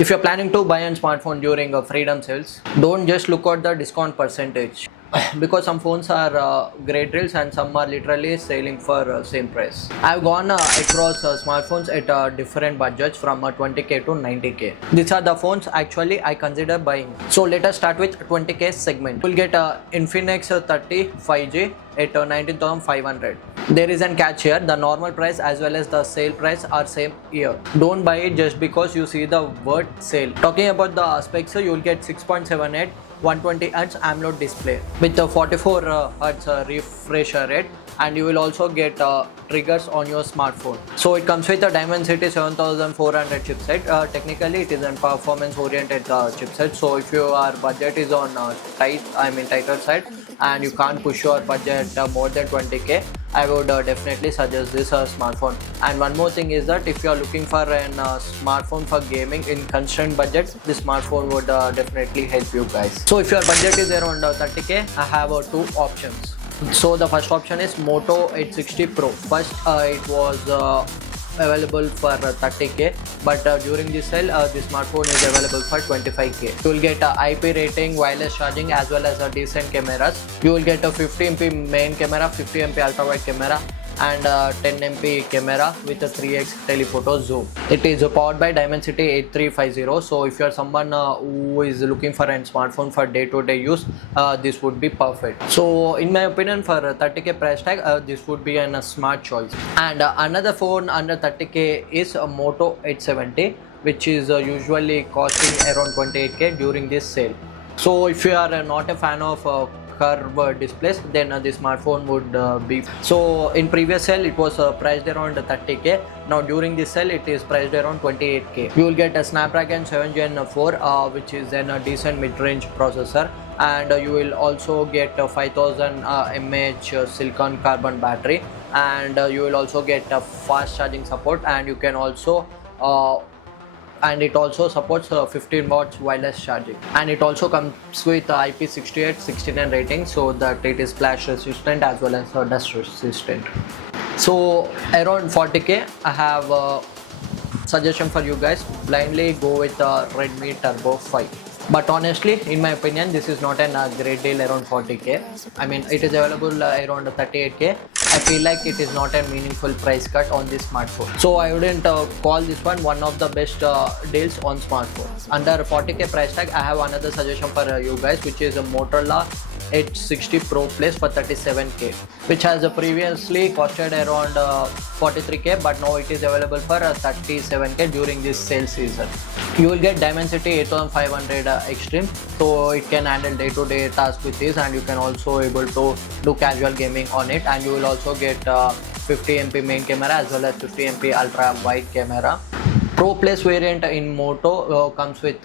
If you're planning to buy a smartphone during freedom sales, don't just look at the discount percentage because some phones are great deals and some are literally selling for same price. I've gone across smartphones at different budgets from 20k to 90k. These are the phones actually I consider buying. So let us start with 20k segment. You'll get Infinix 30 5G at 19,500. There is an catch here. The normal price as well as the sale price are same here. Don't buy it just because you see the word sale. Talking about the specs, you will get 6.78 120Hz AMOLED display with the 44Hz refresh rate, and you will also get triggers on your smartphone. So it comes with a Dimensity 7400 chipset. Technically it is a performance oriented chipset, so if your budget is on tighter side and you can't push your budget more than 20k, I would definitely suggest this smartphone. And one more thing is that if you are looking for a smartphone for gaming in constrained budget, this smartphone would definitely help you guys. So if your budget is around 30k, I have two options. So the first option is Moto 860 Pro. First it was available for 30k, but during this sale the smartphone is available for 25k. You will get IP rating, wireless charging as well as decent cameras. You will get a 50MP main camera, 50MP ultra wide camera and 10MP camera with a 3x telephoto zoom. It is powered by Dimensity 8350. So if you are someone who is looking for a smartphone for day-to-day use, this would be perfect. So in my opinion, for 30k price tag, this would be a smart choice. And another phone under 30k is a Moto 870, which is usually costing around 28k during this sale. So if you are not a fan of curved displays, then the smartphone would be. So in previous sale it was priced around 30k. Now during this sale it is priced around 28k. You will get a Snapdragon 7 Gen 4 which is then a decent mid-range processor, and you will also get a 5000 mAh silicon carbon battery, and you will also get a fast charging support, and you can also and it also supports 15 watts wireless charging, and it also comes with IP68-69 rating, so that it is splash resistant as well as dust resistant. So around 40k, I have a suggestion for you guys. Blindly go with Redmi Turbo 5. But honestly, in my opinion, this is not a great deal around 40k. I mean, it is available around 38k. I feel like it is not a meaningful price cut on this smartphone. So I wouldn't call this one of the best deals on smartphones. Under 40k price tag, I have another suggestion for you guys, which is a Motorola 860 Pro Plus for 37k, which has previously costed around 43k, but now it is available for 37k during this sale season. You will get Dimensity 8500 Extreme, so it can handle day-to-day tasks with this, and you can also able to do casual gaming on it. And you will also get 50MP main camera as well as 50MP ultra wide camera. Pro Plus variant in Moto comes with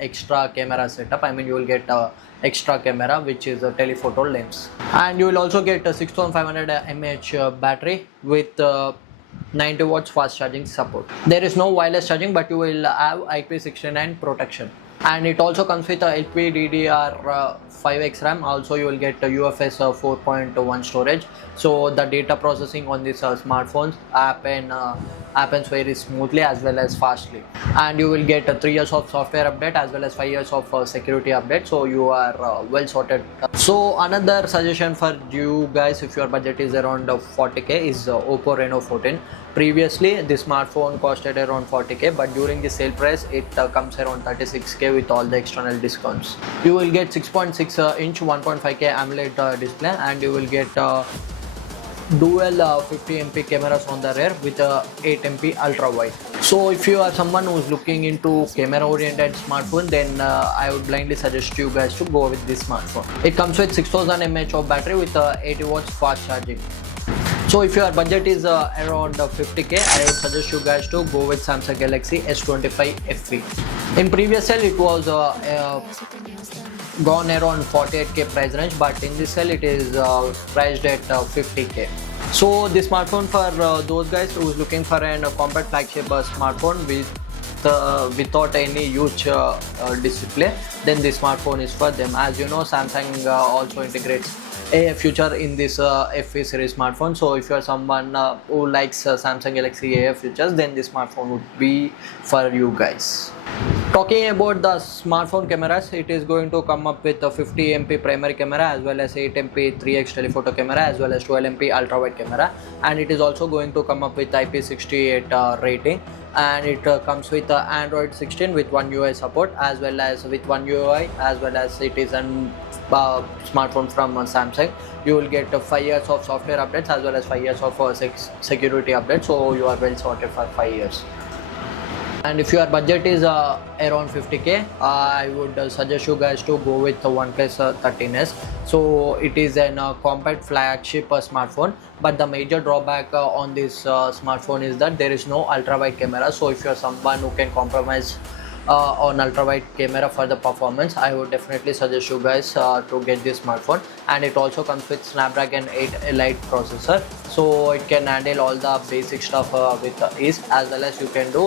extra camera setup. I mean, you will get extra camera which is a telephoto lens, and you will also get a 6500 mAh battery with 90 watts fast charging support. There is no wireless charging, but you will have IP69 protection, and it also comes with a LPDDR5X RAM. Also you will get a UFS 4.1 storage, so the data processing on these smartphones happens very smoothly as well as fastly. And you will get 3 years of software update as well as 5 years of security update, so you are well sorted. So another suggestion for you guys, if your budget is around 40k, is Oppo Reno 14. Previously this smartphone costed around 40k, but during the sale price it comes around 36k with all the external discounts. You will get 6.6 inch 1.5k AMOLED display, and you will get dual 50MP cameras on the rear with 8MP ultra wide. So if you are someone who is looking into camera oriented smartphone, then I would blindly suggest you guys to go with this smartphone. It comes with 6000 mAh of battery with 80 watts fast charging. So if your budget is around 50k, I would suggest you guys to go with Samsung Galaxy S25 FE. In previous sale it was gone around 48k price range, but in this sale it is priced at 50k. So this smartphone for those guys who is looking for a compact flagship smartphone with without any huge display, then this smartphone is for them. As you know, Samsung also integrates a future in this FE series smartphone. So if you are someone who likes Samsung Galaxy AF features, then this smartphone would be for you guys. Talking about the smartphone cameras, it is going to come up with a 50 MP primary camera as well as 8 MP 3x telephoto camera as well as 12 MP ultra wide camera, and it is also going to come up with IP68 rating, and it comes with Android 16 with One UI support as well as with One UI, as well as it is an smartphone from Samsung. You will get 5 years of software updates as well as 5 years of security updates, so you are well sorted for 5 years. And if your budget is around 50k, I would suggest you guys to go with the OnePlus 13s. So it is an compact flagship smartphone, but the major drawback on this smartphone is that there is no ultra wide camera. So if you are someone who can compromise on ultra wide camera for the performance, I would definitely suggest you guys to get this smartphone. And it also comes with Snapdragon 8 Elite processor, so it can handle all the basic stuff with ease, as well as you can do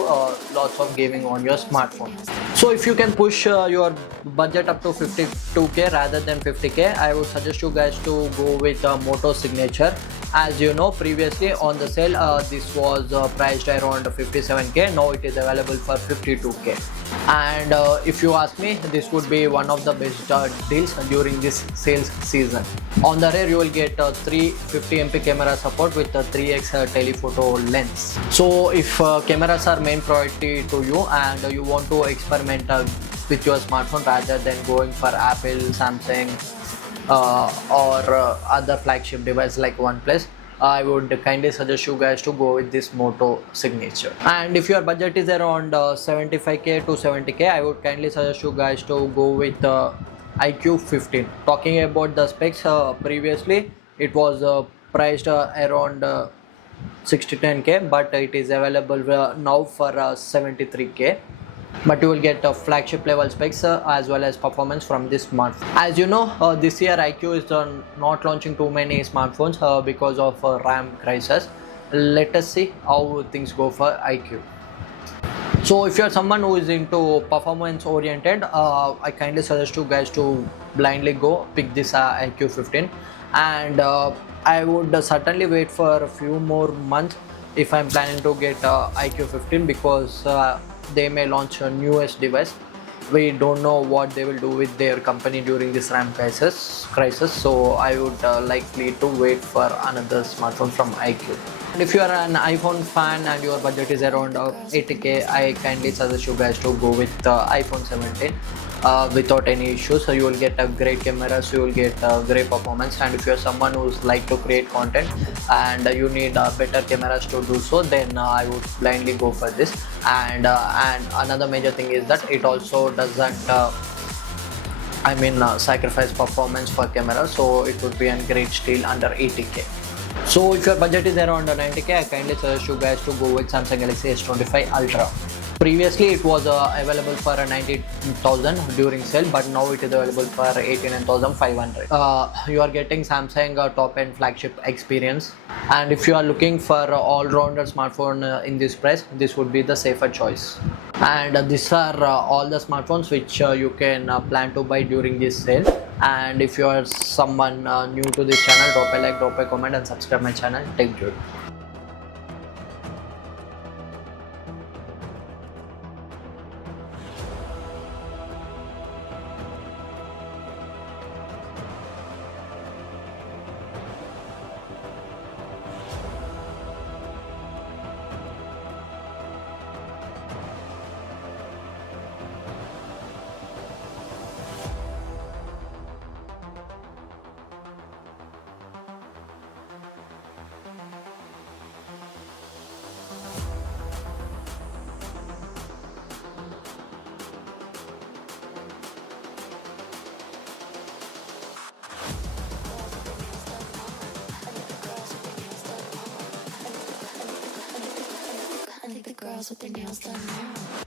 lots of gaming on your smartphone. So if you can push your budget up to 52k rather than 50k, I would suggest you guys to go with Moto Signature. As you know, previously on the sale this was priced around 57k. Now it is available for 52k, and if you ask me, this would be one of the best deals during this sales season. On the rear, you will get 350 MP camera support with a 3x telephoto lens. So if cameras are main priority to you and you want to experiment with your smartphone rather than going for Apple, Samsung or other flagship device like OnePlus, I would kindly suggest you guys to go with this Moto Signature. And if your budget is around 75k to 70k, I would kindly suggest you guys to go with IQ 15. Talking about the specs, previously it was priced around 69k, but it is available now for 73k. But you will get flagship level specs as well as performance from this smartphone. As you know, this year IQ is not launching too many smartphones because of RAM crisis. Let us see how things go for IQ. So if you are someone who is into performance oriented, I kindly suggest you guys to blindly go pick this IQ 15, and I would certainly wait for a few more months if I'm planning to get IQ 15, because they may launch a newest device. We don't know what they will do with their company during this RAM crisis, so I would likely to wait for another smartphone from IQ. And if you are an iPhone fan and your budget is around 80k, I kindly suggest you guys to go with iPhone 17 without any issues. So you will get a great camera, so you will get great performance. And if you are someone who's like to create content and you need better cameras to do so, then I would blindly go for this. And another major thing is that it also doesn't sacrifice performance for camera, so it would be a great steal under 80k. So if your budget is around 90k, I kindly suggest you guys to go with Samsung Galaxy S25 Ultra. Previously it was available for 90,000 during sale, but now it is available for 89,500. You are getting Samsung top end flagship experience, and if you are looking for all-rounder smartphone in this price, this would be the safer choice. And these are all the smartphones which you can plan to buy during this sale. And if you are someone new to this channel, drop a like, drop a comment and subscribe my channel. Thank you. Girls with their nails done now.